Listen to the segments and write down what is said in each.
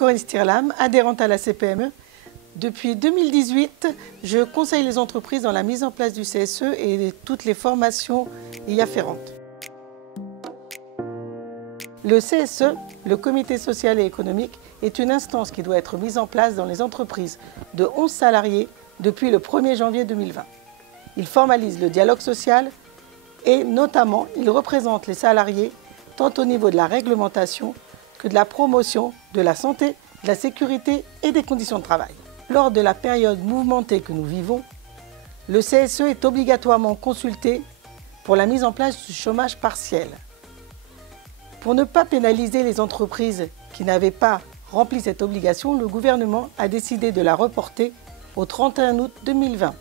Corinne Stirlam, adhérente à la CPME. Depuis 2018, je conseille les entreprises dans la mise en place du CSE et toutes les formations y afférentes. Le CSE, le Comité social et économique, est une instance qui doit être mise en place dans les entreprises de 11 salariés depuis le 1er janvier 2020. Il formalise le dialogue social et notamment il représente les salariés tant au niveau de la réglementation que de la promotion de la santé, de la sécurité et des conditions de travail. Lors de la période mouvementée que nous vivons, le CSE est obligatoirement consulté pour la mise en place du chômage partiel. Pour ne pas pénaliser les entreprises qui n'avaient pas rempli cette obligation, le gouvernement a décidé de la reporter au 31 août 2020.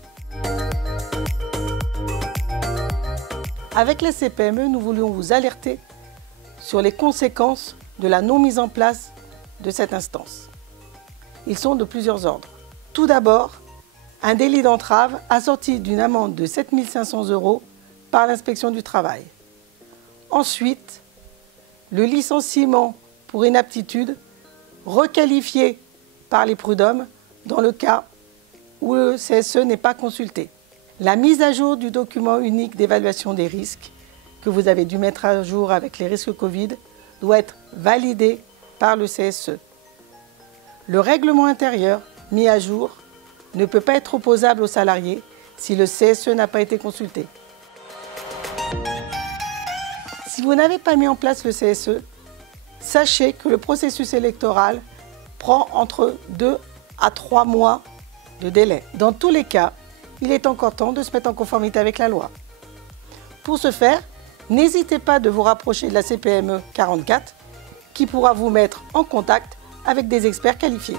Avec la CPME, nous voulions vous alerter sur les conséquences de la non-mise en place de cette instance. Ils sont de plusieurs ordres. Tout d'abord, un délit d'entrave assorti d'une amende de 7 500 € par l'inspection du travail. Ensuite, le licenciement pour inaptitude requalifié par les prud'hommes dans le cas où le CSE n'est pas consulté. La mise à jour du document unique d'évaluation des risques que vous avez dû mettre à jour avec les risques Covid doit être validée par le CSE. Le règlement intérieur mis à jour ne peut pas être opposable aux salariés si le CSE n'a pas été consulté. Si vous n'avez pas mis en place le CSE, sachez que le processus électoral prend entre 2 à 3 mois de délai. Dans tous les cas, il est encore temps de se mettre en conformité avec la loi. Pour ce faire, n'hésitez pas de vous rapprocher de la CPME 44 qui pourra vous mettre en contact avec des experts qualifiés.